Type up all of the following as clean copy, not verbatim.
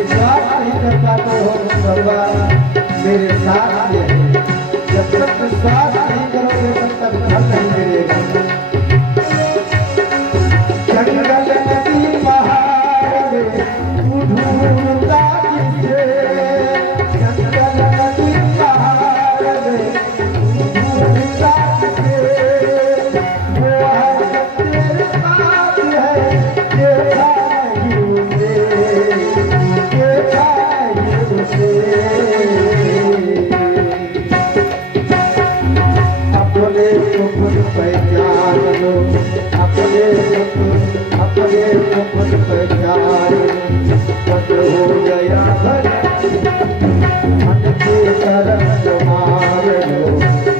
विश्वास नहीं करता तो भगवान मेरे साथ है। जब तक विश्वास नहीं करोगे तब तक फल नहीं मिलेगा। जंगल नदी पहाड़ में ढूंढता किसे, जंगल नदी पहाड़ में ढूंढता किसे, वो है तेरे साथ है, देखा नहीं उसे, देखा नहीं उसे। अपने को खुद पहचान लो, अपने को खुद पहचान लो। बंद हो गया घर मन की तरफ मार लो,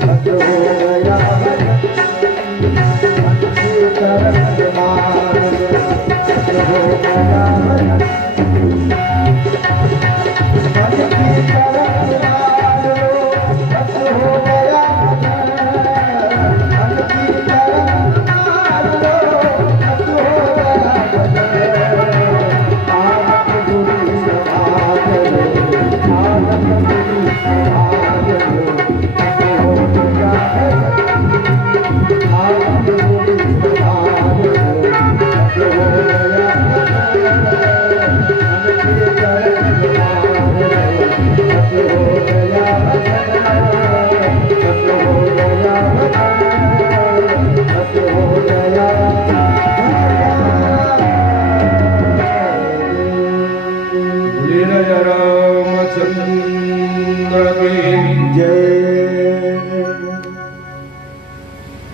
बंद हो गया घर मन की तरफ मार लो, बंद हो गया घर मन की तरफ मार लो, बंद हो गया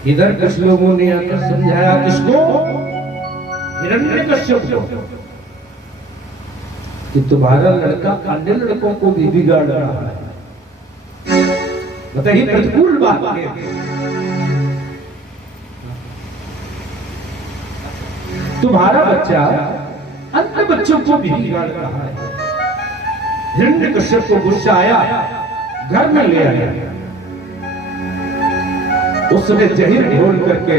इधर कुछ लोगों ने आकर समझाया किसको, हिरण्यकश्यप को, कि तुम्हारा लड़का अन्य लड़कों को भी बिगाड़ रहा है। बताइए प्रतिकूल बात है। तुम्हारा बच्चा अन्य बच्चों को भी बिगाड़ रहा है। हिरण्यकश्यप को गुस्सा आया, घर में ले आया। उसने जहर घोल करके,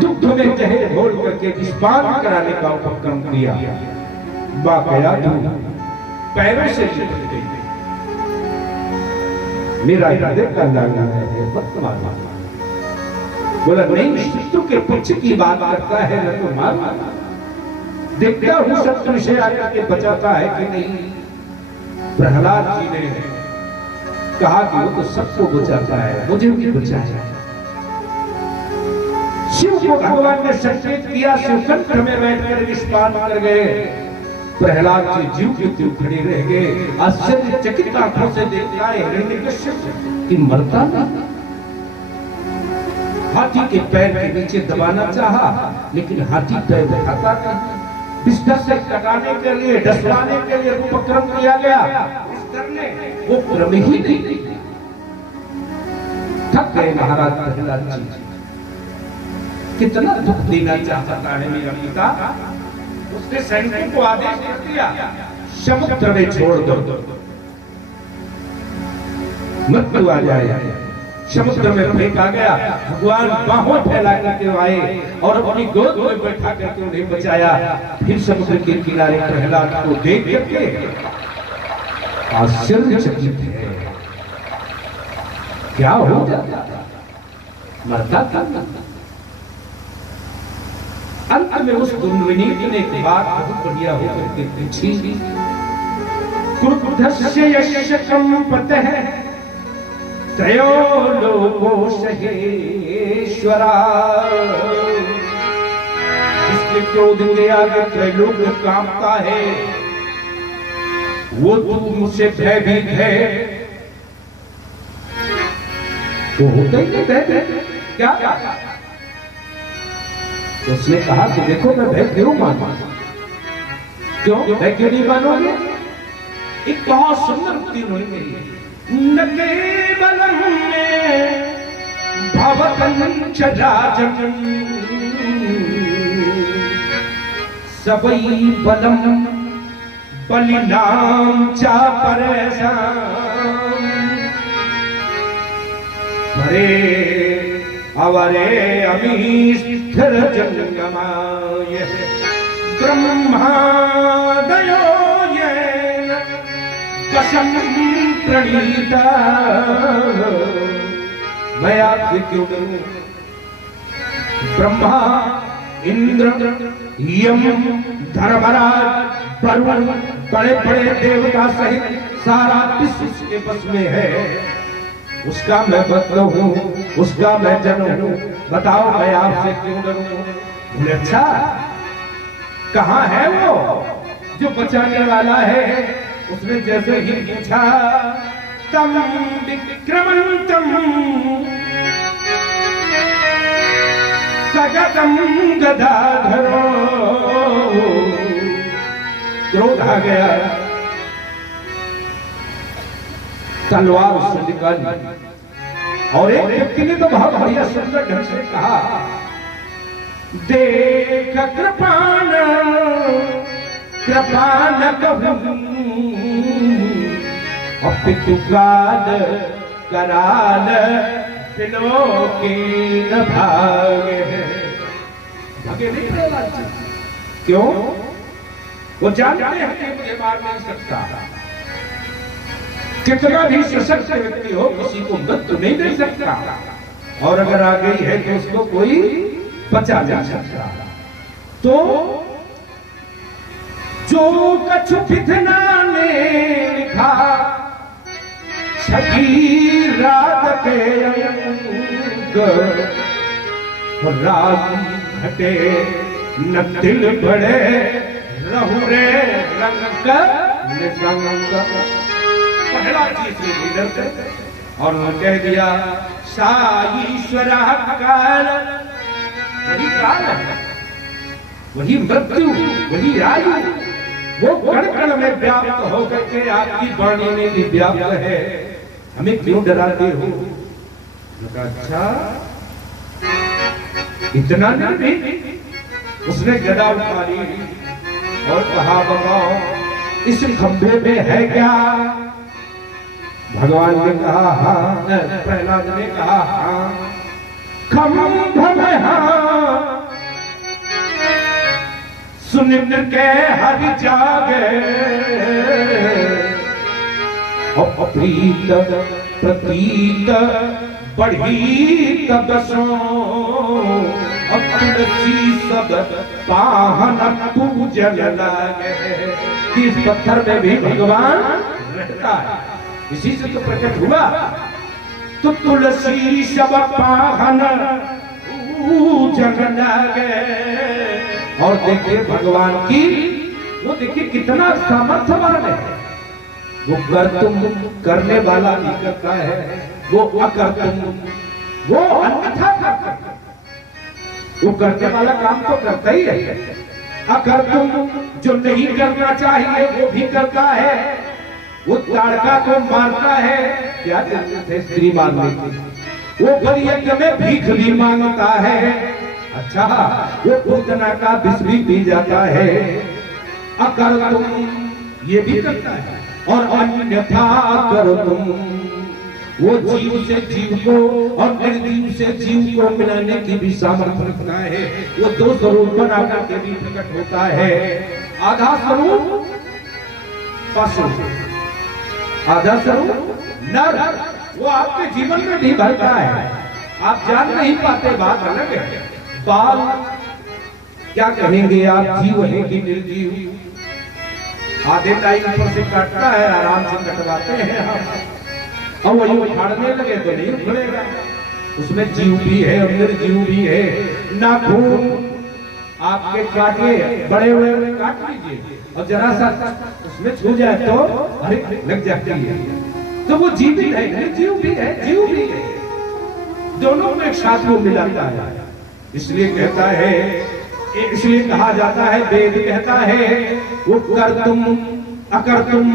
दुग्ध में जहर घोल करके विषपान कराने का उपक्रम किया। बाकया पैरों से चिपक गई। मेरा हृदय का लाना है, बोला नहीं, शत्रु के पुच्छ की बात करता है न तो मार। देखता हूं शत्रु से आकर के बचाता है कि नहीं। प्रहलाद जी ने कहा कि वो तो सबको बचाता है, मुझे भी बचाया। शिव को भगवान ने संकेत किया, शिवकंठ में बैठकर विषपान कर गए। प्रहलाद जी जीव के त्यों खड़े रह गए। आश्चर्यचकित आंखों से देखता है हिरण्यकश्यप कि मरता नहीं। हाथी के पैर के नीचे दबाना चाहा, लेकिन हाथी पैर उठाता नहीं। बिस्तर से कटाने के लिए, डसवाने के लिए उपक्रम किया गया, वो क्रम ही नहीं। थक गए महाराज प्रहलाद जी। कितना दुख देना चाहता है मेरा पिता। उसने सैनिकों को आदेश दे दिया, समुद्र में छोड़ दो, मृत्यु आ जाए। समुद्र में फेंका गया। भगवान बाहों फैला करके आए और अपनी गोद में बैठा करके उन्हें बचाया। फिर समुद्र के किनारे प्रहलाद को देख करके आश्चर्यचकित है, क्या हो जाता, मरता था। अंत में उस दुर्विनीत ने एक बात बहुत बढ़िया होकर के पूछी, क्रुद्धस्य यस्य कंपतः त्रयो लोको सहेश्वरा। इसके क्रोध के आगे त्रैलोक कांपता है, वो तू मुझसे भयभीत है। वो होता ही नहीं भयभीत, क्या? उसने कहा कि देखो मैं भय क्यों मानू, क्यों भय क्यों नहीं मानोगे? एक बहुत सुंदर उक्ति उन्होंने, न केवलम में भवकंच राजन सबई बलम बलिनाम चा परेशान भरे अवरे अमी स्थिर जंगमाय ब्रह्मादयो येन वशं प्रणीता। मैं आपसे क्यों डरूं? ब्रह्मा, इंद्र, यम, धर्मराज, वरुण, बड़े बड़े देवता सहित सारा विश्व उसके बस में है। उसका मैं भक्त हूँ, उसका मैं जन हूँ। बताओ मैं आपसे क्यों डरूं? बोले अच्छा, कहाँ है वो जो बचाने वाला है? उसने जैसे ही पूछा, तम विक्रमंतम सगतम गदाधरो। क्रोध आ गया, तलवार उससे निकाली और एक व्यक्ति ने तो बहुत बढ़िया सुंदर ढंग से कहा, देख कृपान कृपान कहूं अपितुकाल कराल बिलो की न भागे। भागे नहीं प्रहलाद जी। क्यों? वो जानते हैं कि मुझे मार नहीं सकता। कितना भी सशक्त व्यक्ति हो, किसी को मृत्यु नहीं दे सकता, और अगर आ गई है तो उसको कोई बचा जा सकता। तो जो कछु कितना ने लिखा छठी रात के अंक, रात घटे न दिल बड़े रहु रे रंग निसंग। पहला चीज लीडर से, और कह दिया साईश्वर काल। वही काल है, वही मृत्यु, वही आयु, वो कण कण में व्याप्त होकर के आपकी वाणी में भी व्याप्त है। हमें क्यों डराते हो? अच्छा, इतना नहीं। उसने गदा उठाई और कहा, बताओ इस खंभे में है क्या? भगवान ने कहा हाँ, प्रहलाद ने कहा हाँ। खंभ में हाँ, सुन के हर जागे, प्रीत प्रतीत बढ़ी तब सो, तुलसी सब पाहन पूजन लागे। इस पत्थर में भी भगवान रहता है, इसी से तो प्रकट हुआ। तो तुलसी सब पाहन पूजन लागे। और देखिए भगवान की, वो देखिए कितना सामर्थ्यवान है। वो कर तुम करने वाला भी करता है, वो अकर तुम वो अन्यथा करता है। वो करने वाला काम तो करता ही है, अकर तुम जो नहीं करना चाहिए वो भी करता है। वो ताड़का को मारता है, क्या कहते थे स्त्री मारने की, वो यज्ञ में भीख भी मांगता है। अच्छा, वो पूतना का विष भी पी जाता है। अकर तुम ये भी करता है, और अन्यथा कर तुम वो जीव से जीव को और निर्जीव से जीव को मिलाने की भी सामर्थ्य रखता है। वो दो स्वरूप बना करके भी प्रकट होता है। आधा स्वरूप पशु, आधा स्वरूप नर, वो आपके जीवन में भी भरता है। आप जान नहीं पाते, बात अलग है। बाल क्या कहेंगे आप, जीव है कि निर्जीव? आधे टाइम पर से काटता है, आराम से कटवाते हैं हम, और वही उखाड़ने लगे तो नहीं उखड़ेगा। उसमें जीव भी है और निर्जीव भी है। नाखून आपके काटे बड़े हुए काट लीजिए और जरा सा उसमें छू जाए तो अरे लग जाती है। तो वो जीवित है, निर्जीव भी है, जीव भी है, दोनों को एक साथ वो मिलाता है। इसलिए कहता है, इसलिए कहा जाता है, वेद कहता है वो कर तुम अकर तुम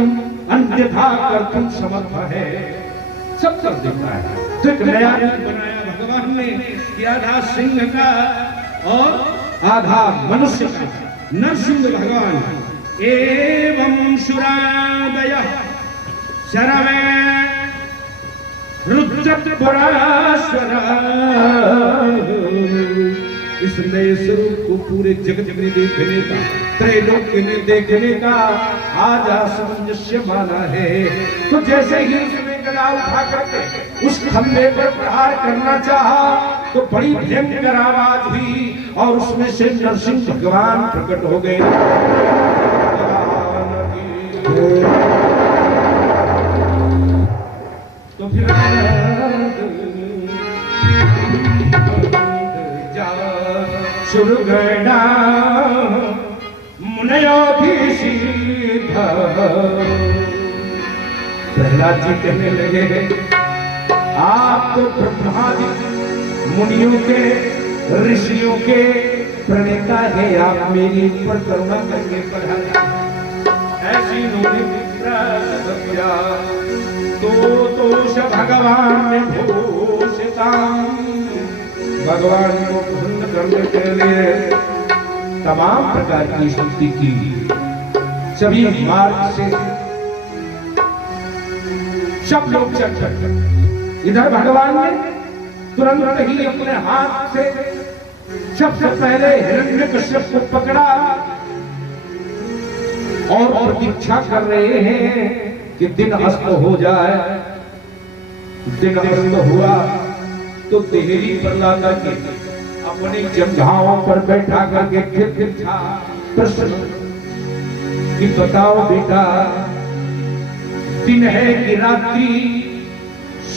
अन्यथा कर तुम समर्थ है, सब कर देता है। तो एक नया बनाया भगवान ने, आधा सिंह का और आधा मनुष्य का, नरसिंह भगवान। एवं सुरादय शरवे रुद्रपुराश्वरा, इस नए स्वरूप को पूरे जगत में देखने का त्रैलोक्य ने देखने का आज सामंजस्य माना है। तो जैसे ही उसने गदा उठा करके उस खंभे पर प्रहार करना चाहा तो बड़ी भयंकर आवाज हुई और उसमें से नरसिंह भगवान प्रकट हो गए। तो फिर सुरगणा मुनयोधीशीधा प्रहलाद जी कहने लगे आप तो ब्रह्मादि मुनियों के ऋषियों के प्रणेता है, आप मेरी ऊपर करुणा करके पढ़ा ऐसी तो भगवान ने भूषिता भगवान को प्रसन्न करने के लिए तमाम प्रकार की स्तुति की। सभी मार्ग से सब लोग चल इधर भगवान ने तुरंत ही अपने हाथ से सबसे पहले हिरण्यकश्यप को पकड़ा और प्रतीक्षा कर रहे हैं कि दिन अस्त हो जाए। दिन अस्त हुआ तो देहरी प्रहलादा के अपनी जंघाओं पर बैठा करके फिर था प्रश्न कि बताओ बेटा दिन है कि रात्रि?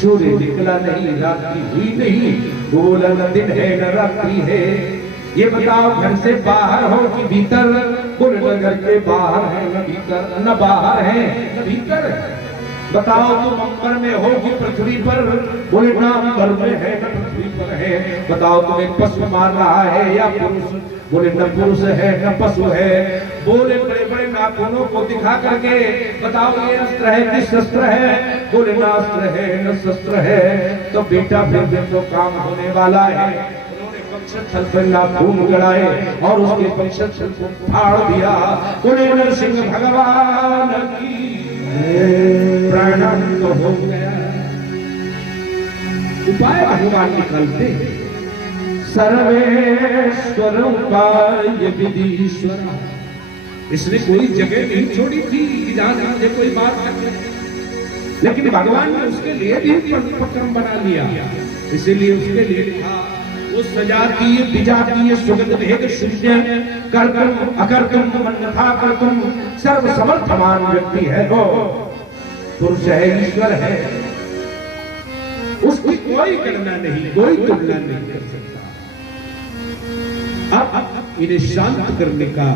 सूर्य निकला नहीं, रात्रि हुई नहीं, बोला न दिन है न रात्रि है। ये बताओ घर से बाहर हो कि भीतर? बोले न घर के बाहर है न भीतर, न बाहर है न भीतर। बताओ तुम अंबर में हो कि पृथ्वी पर? बोले ना अंबर में है न पृथ्वी पर है। बताओ तुम्हें पशु मार रहा है या पुरुष? बोले न पुरुष है न पशु है। बोले बड़े बड़े नाखूनों को दिखा करके बताओ ये अस्त्र है कि शस्त्र है? बोले ना अस्त्र है न शस्त्र है। तो बेटा फिर तो काम होने वाला है। छल पर नाखून गड़ाए और उसके पंचछल को फाड़ दिया। बोले नरसिंह भगवान की प्राण तो हो गया। उपाय भगवान निकलते सर्वेश्वर उपाय विधीश्वर। इसने कोई जगह नहीं छोड़ी थी कि जहां मुझे कोई बात करनी, लेकिन भगवान ने उसके लिए भी उपक्रम बना लिया। इसीलिए उसके लिए था वो सजातीय विजातीय सुगंध भेद शून्य कर तुम अगर तुम अन्यथा कर तुम सर्व समर्थमान व्यक्ति है वो पुरुष है, ईश्वर है, उसकी कोई गणना नहीं, कोई तुलना नहीं कर सकता। अब इन्हें शांत करने का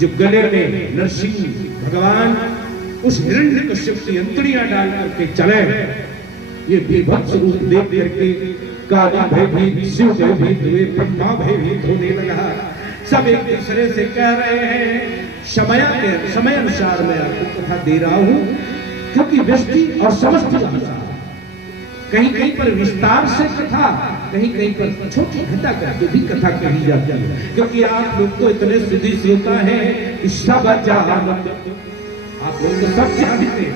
जो गले में नरसिंह भगवान उस हिरण्यकश्यप की अंतड़ियां डाल करके चले, ये विभत्स रूप देख करके काली भयभीत, शिव भयभीत हुए, ब्रह्मा भयभीत होने लगा। सब एक दूसरे से कह रहे हैं समय अनुसार मैं आपको कथा दे रहा हूं, क्योंकि व्यष्टि और समष्टि भाषा कहीं कहीं पर विस्तार से कथा, कहीं कहीं पर छोटी घटा करके भी कथा कही जाती है। क्योंकि आप लोग तो इतने सीधी श्रोता हैं कि सब आप लोग तो सब जानते हैं,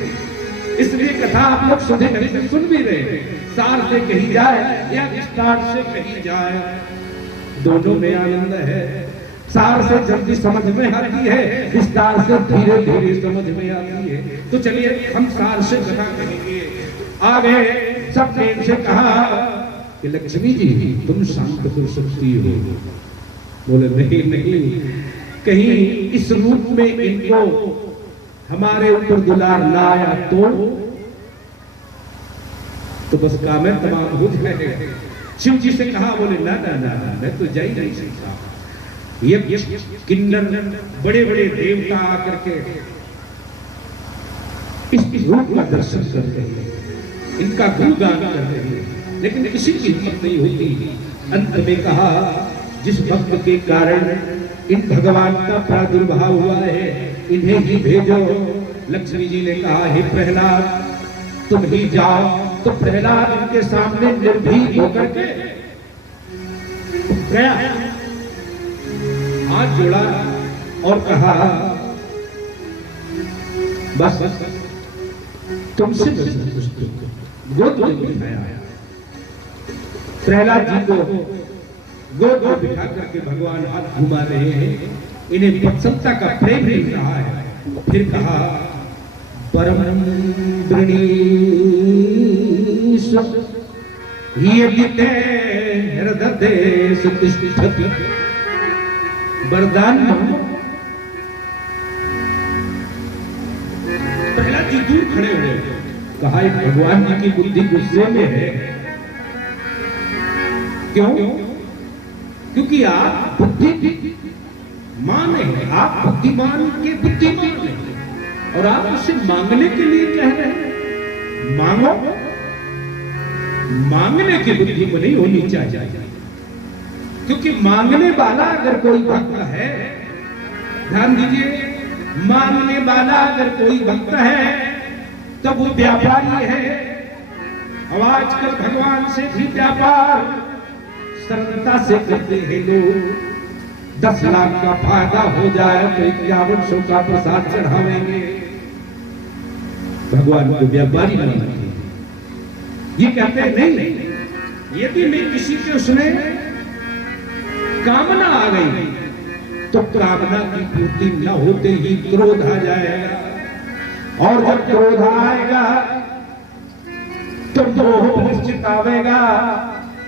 इसलिए कथा आप लोग सुधे ढंग से सुन भी रहे हैं। सार से कही जाए या विस्तार से कही जाए, दोनों में आनंद है। सार से जल्दी समझ में आती है, विस्तार से धीरे धीरे समझ में आती है। तो चलिए हम सार से कथा कहेंगे। आगे सबने इनसे कहा कि लक्ष्मी जी तुम शांत कर सकती हो। बोले नहीं नहीं, कहीं इस रूप में इनको हमारे ऊपर दुलार ना आया तो बस काम है तमाम हो जाएगा। शिव जी से कहा, बोले ना ना ना मैं तो जा ही नहीं सकता। ये किन्नर बड़े बड़े देवता आकर के इस रूप का दर्शन करते हैं, इनका गुणगान करते हैं, लेकिन किसी की हिम्मत नहीं होती। अंत में कहा जिस भक्त के कारण इन भगवान का प्रादुर्भाव हुआ है इन्हें ही भेजो। लक्ष्मी जी ने कहा हे प्रहलाद तुम ही जाओ। तो प्रहलाद इनके सामने निर्भीक होकर के गया, हाथ जोड़ा और कहा बस तुमसे गोद में बिठाया। प्रहलाद जी को गोद में बिठा करके भगवान हाथ घुमा रहे हैं इन्हें वत्सलता का प्रेम मिल रहा है। फिर कहा परम वृणीश हृदय तिष्ठति, वरदान मांगो। प्रहलाद जी दूर खड़े हुए, कहा एक भगवान जी की बुद्धि गुस्से में है। क्यों? क्योंकि आप बुद्धिमान हैं, आप बुद्धिमान के बुद्धिमान हैं, और आप उसे मांगने के लिए कह रहे हैं। मांगो, मांगने की बुद्धि को नहीं होनी चाहिए, क्योंकि मांगने वाला अगर कोई भक्त है, ध्यान दीजिए, मांगने वाला अगर कोई भक्त है तब वो व्यापारी है। अब आजकल भगवान से भी व्यापार सरलता से करते हैं लोग। 10 लाख का फायदा हो जाए तो 5100 का प्रसाद चढ़ावेंगे। भगवान को व्यापारी मानते हैं। ये कहते हैं नहीं, यदि मैं किसी के उसमें कामना आ गई तो कामना की पूर्ति न होते ही क्रोध आ जाएगा, और जब क्रोध आएगा तो मोह निश्चित आवेगा।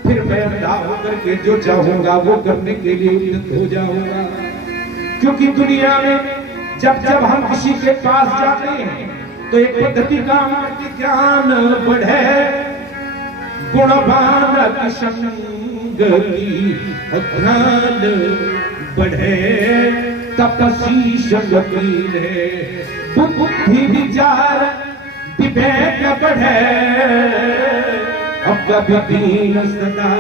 फिर मैं अंधा होकर के जो चाहूंगा वो करने के लिए उद्यत हो जाऊंगा। क्योंकि दुनिया में जब जब हम किसी के पास जाते हैं तो एक पद्धति काम की ज्ञान बढ़े, गुणवान की संग की ध्यान बढ़े, तपसी संगति है, बुद्धि विचार विवेक बढ़े। अब कभी दीन सदा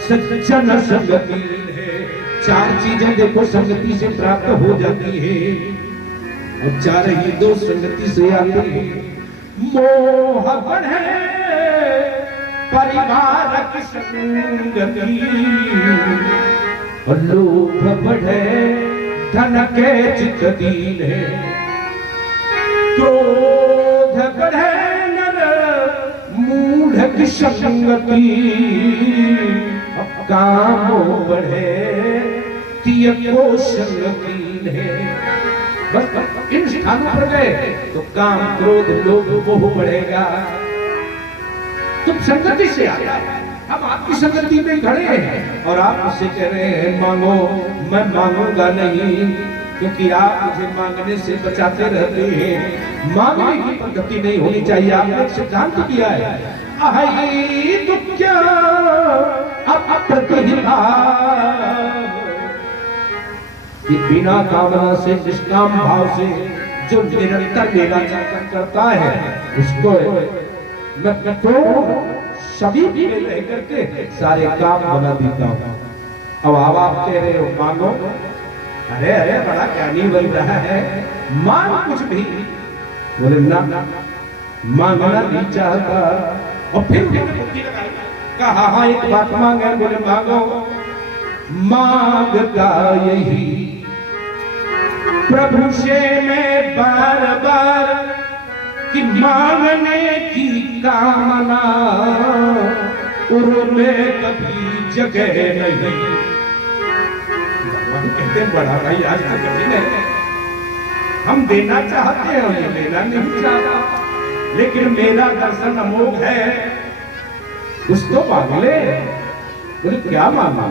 सज्जन संगति है। 4 चीजें देखो संगति से प्राप्त हो जाती है, और 4 ही 2 संगति से आती है। मोह बढ़े परिवार की संगति, और लोभ बढ़े धन के चित दीन है। क्रोध बढ़े नर मूढ़ की संगति, काम बढ़े तिय को संगति है। बस इन स्थानों पर गए तो काम क्रोध लोभ मोह बढ़ेगा। तुम संगति से आया, हम आपकी संगति में खड़े हैं और आप मुझसे कह रहे हैं मांगो। मैं मांगूंगा नहीं, क्योंकि आप मुझे मांगने से बचाते रहते हैं। मांगने की पद्धति नहीं होनी चाहिए। आपने एक सिद्धांत दिया है, अहि दुख्या अप्रतिहिता, कि बिना कामना से निष्काम भाव से जो निरंतर लेना करता है उसको मैं तो सभी भी रह करके सारे काम बना देता हूँ। अब आप कह रहे हो मांगो, अरे अरे बड़ा ज्ञानी बन रहा है, मांग कुछ भी। बोले ना, मांगना नहीं चाहता। और फिर उन्होंने बुद्धि लगाई, कहा हाँ एक बात मांगे। बोले मांगो। मांगता यही प्रभु से मैं बार बार, कि मांगने की कामना उनमें कभी जगह नहीं। भगवान कहते हैं बड़ा भाई आज तक कभी नहीं, हम देना चाहते हैं और ये लेना नहीं चाहता, लेकिन मेरा दर्शन अमोघ है, कुछ तो मांग ले। बोले क्या मांगा?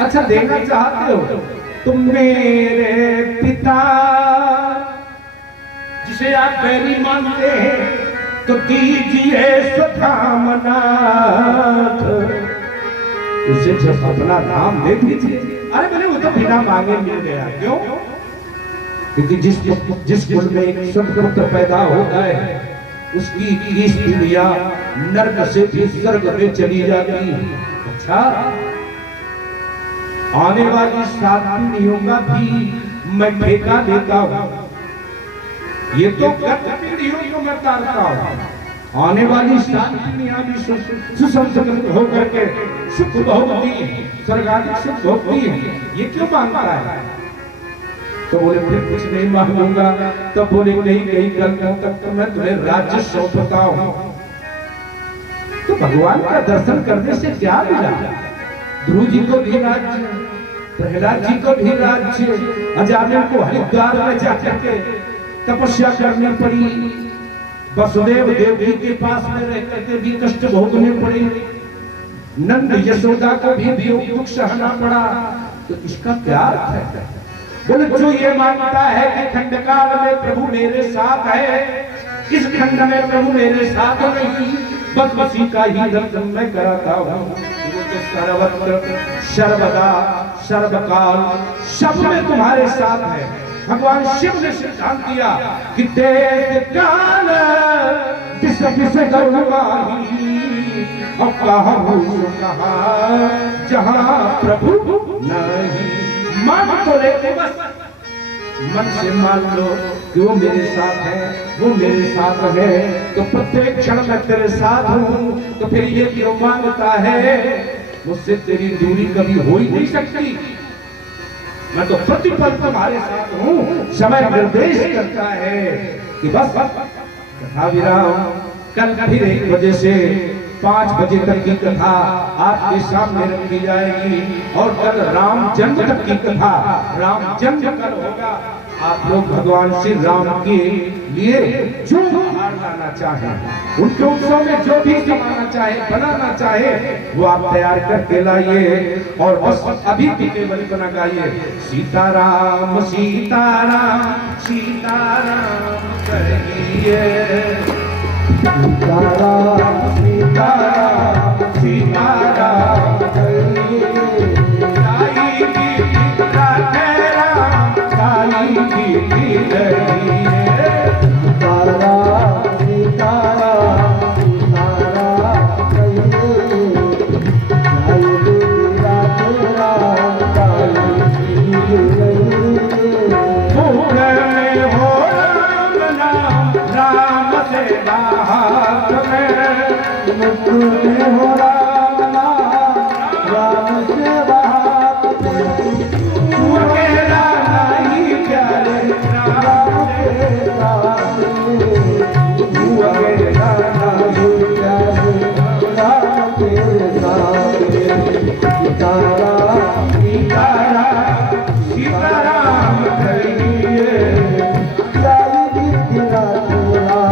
अच्छा देना चाहते हो तुम मेरे पिता जिसे आप बैरी मानते हैं तो दीजिए सुधामना, उसे जब अपना नाम दे दीजिए। अरे मैंने वो तो बिना मांगे मिल गया। क्यों? क्योंकि जिस कुल में एक सत्पुत्र पैदा होता है उसकी 20 पीढ़ियां नर्क से भी स्वर्ग में चली जाती है। अच्छा, आने वाली 7 पीढ़ियों का भी मैं ठेका देता हूं। ये तो गत पीढ़ियों को मैं तारता हूं, आने वाली 7 पीढ़ियां भी सुसंस्कृत होकर के सुख भोगती है, स्वर्गाधिक सुख भोगती है। ये क्यों मांगता है? तो बोले फिर कुछ नहीं मांगूंगा। तो बोले नहीं कहीं कल तक तो मैं तुम्हें राज्य सौंपता हूं। तो भगवान का दर्शन करने से क्या मिला? ध्रुव जी को भी राज्य, प्रहलाद जी को भी राज्य अजामिल को हरिद्वार में जाकर के तपस्या करनी पड़ी, वसुदेव देवकी के पास में रहकर के भी कष्ट भोगने पड़े, नंद यशोदा को भी दुख सहना पड़ा। तो इसका क्या अर्थ है? बोले जो ये मानता है कि खंडकाल में प्रभु मेरे साथ है, इस खंड में प्रभु मेरे साथ नहीं, बस बसी का ही दर्शन मैं कराता हूँ। वो तो सर्वत्र सर्वदा सर्वकाल सब में तुम्हारे साथ है। भगवान शिव ने सिद्धांत दिया कि देश काल किस किस गौरवाही और कहा जहां प्रभु नहीं। मान तो ले, बस मन से मान लो कि वो मेरे साथ है, वो मेरे साथ है, तो प्रत्येक क्षण में तेरे साथ हूँ। तो फिर ये क्यों मांगता है? मुझसे तेरी दूरी कभी हो ही नहीं सकती, मैं तो प्रतिपल तुम्हारे साथ हूँ। समय निर्देश करता है कि बस कथा विराम, कल फिर 1 बजे से 5 बजे तक की कथा आपके सामने रखी जाएगी और कल राम जन्म तक की कथा, राम जन्म कल होगा। आप लोग भगवान श्री राम के लिए जो आहार लाना चाहे, उनके उत्सव में जो भी जमाना चाहे, बनाना चाहे, वो आप तैयार करके लाइए और बस अभी भी केवल बना गाइए सीताराम सीताराम सीताराम कहिए, सीताराम सीताराम सीताराम कहिए, साई की राधे राम साई की कहिए, सीताराम सीताराम सीताराम कहिए, साई की राधे राम साई की कहिए। मुख में हो राम नाम, राम से बात में, मुख में हो राम नाम, राम से बात में, तू अकेला नहीं प्यारे राम राम के साथ में, तू अकेला नहीं राम के साथ में। सीताराम सीताराम सीताराम कहिए, साई की राधे राम साई की कहिए। सीताराम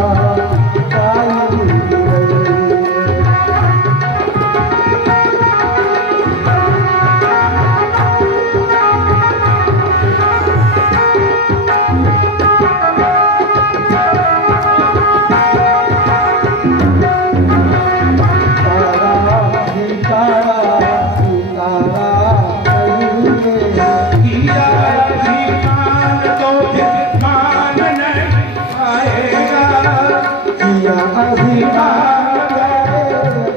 सीताराम सीताराम कहिए, किया अभिमान तो फिर मान नहीं पाएगा, किया अभिमान करे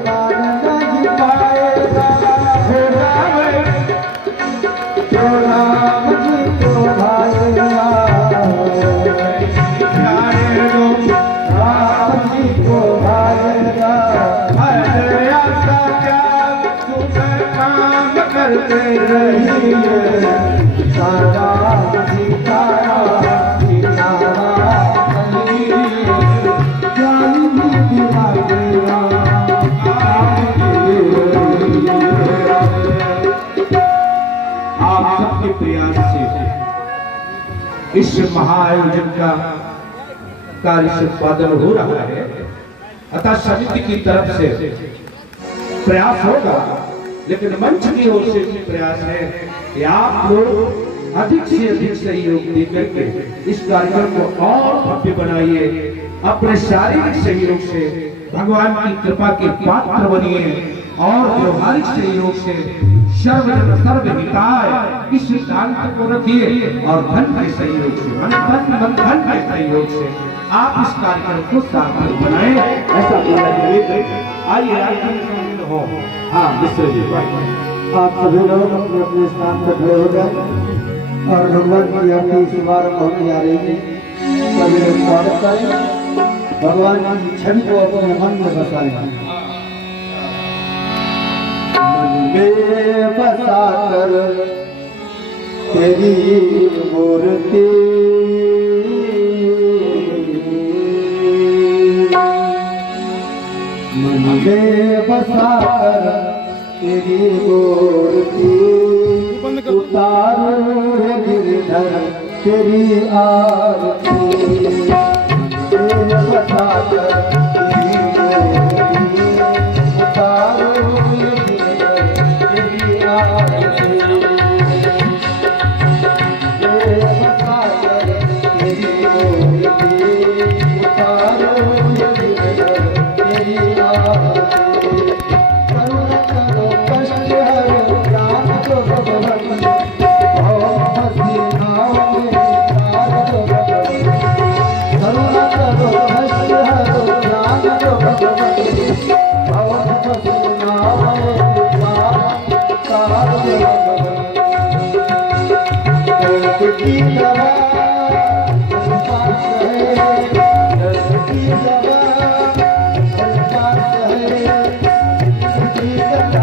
मान नहीं पाएगा। हो राम तो राम जी को भाएगा, प्यारे लोग राम जी को भाएगा। हर आशा त्याग तुम्हें काम करते रहिए रहिए, सीताराम सीताराम सीताराम कहिए, जाई भी दिवाली आप सबके प्रयास से इस महाआयोजन का कार्य संपादन हो रहा है, अतः समिति की तरफ से प्रयास होगा, लेकिन मंच की ओर से भी प्रयास है कि आप लोग अधिक से अधिक सहयोग देकर के इस कार्यक्रम को और भव्य बनाइए। अपने शारीरिक सहयोग से भगवान की कृपा के पात्र बनिए और व्यवहारिक सहयोग से सर्वहिताय इस सिद्धांत को रखिए और धन के सहयोग से, धन के सहयोग से आप इस कार्यक्रम को सार्थक बनाएं, ऐसा आइए आइए हो। हाँ मिश्र जी, आप सभी लोग अपने अपने स्थान पर खड़े हो जाए और भगवान की आरती शुभारंभ होने आ रही है। सभी लोग स्वागत करें, भगवान की छवि को अपने मन में बसाएं। मन में बसा कर तेरी मूर्ति, मन में बसा कर तेरी मूर्ति, कर दो। उतारो रे गिरधर तेरी आरती, तेरे बता कर तेरी मूर्ति, उतारो रे गिरधर तेरी आरती, तेरे बता कर तेरी मूर्ति, उतारो रे गिरधर तेरी आरती। करुणा करो कष्ट हरो राम को भगवती, करुणा करो कष्ट हरो राम को भगवती, भवन पसीनाओ तार दर्द की दवा पास है, दर्द की दवा पास है, की दवा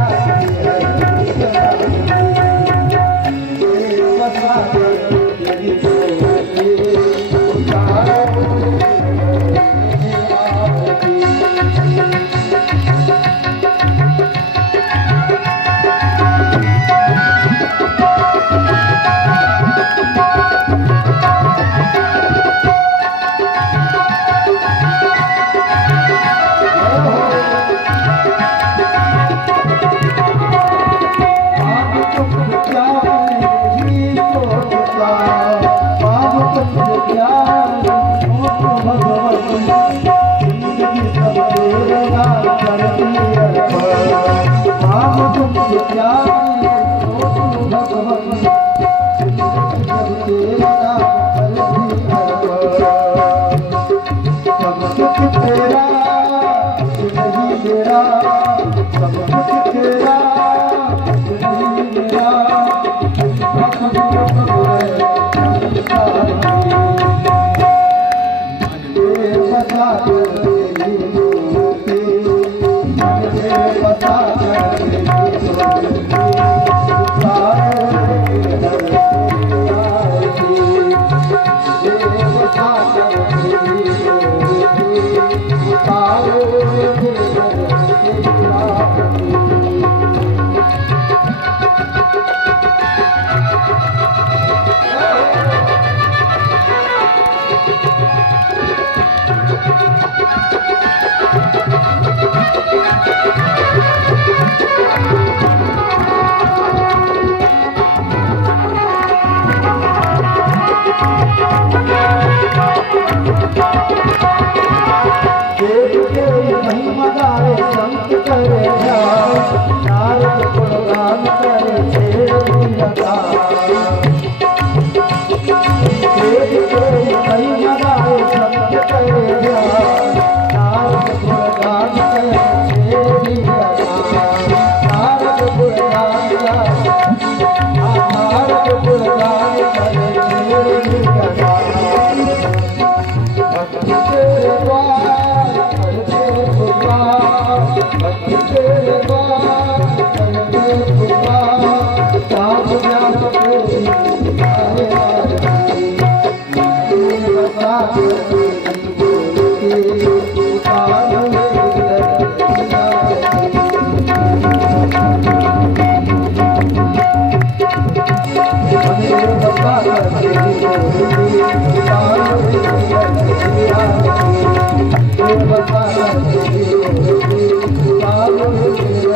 Thank you.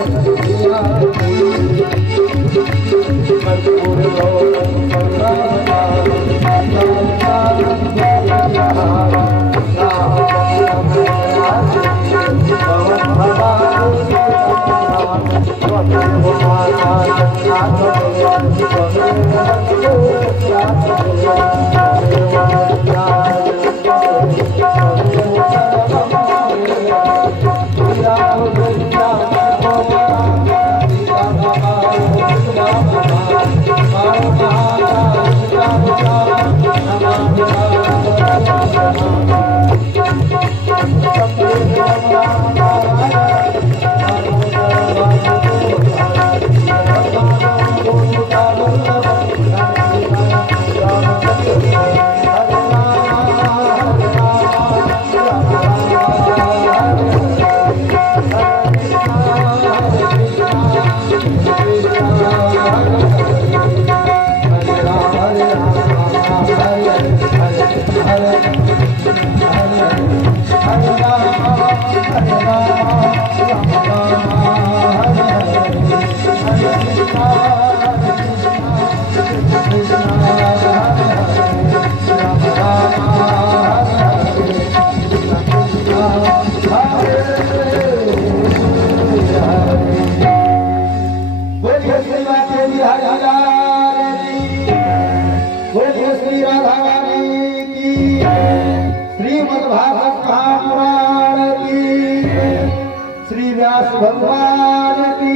श्री व्यास भगवान की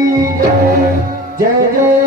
जय जय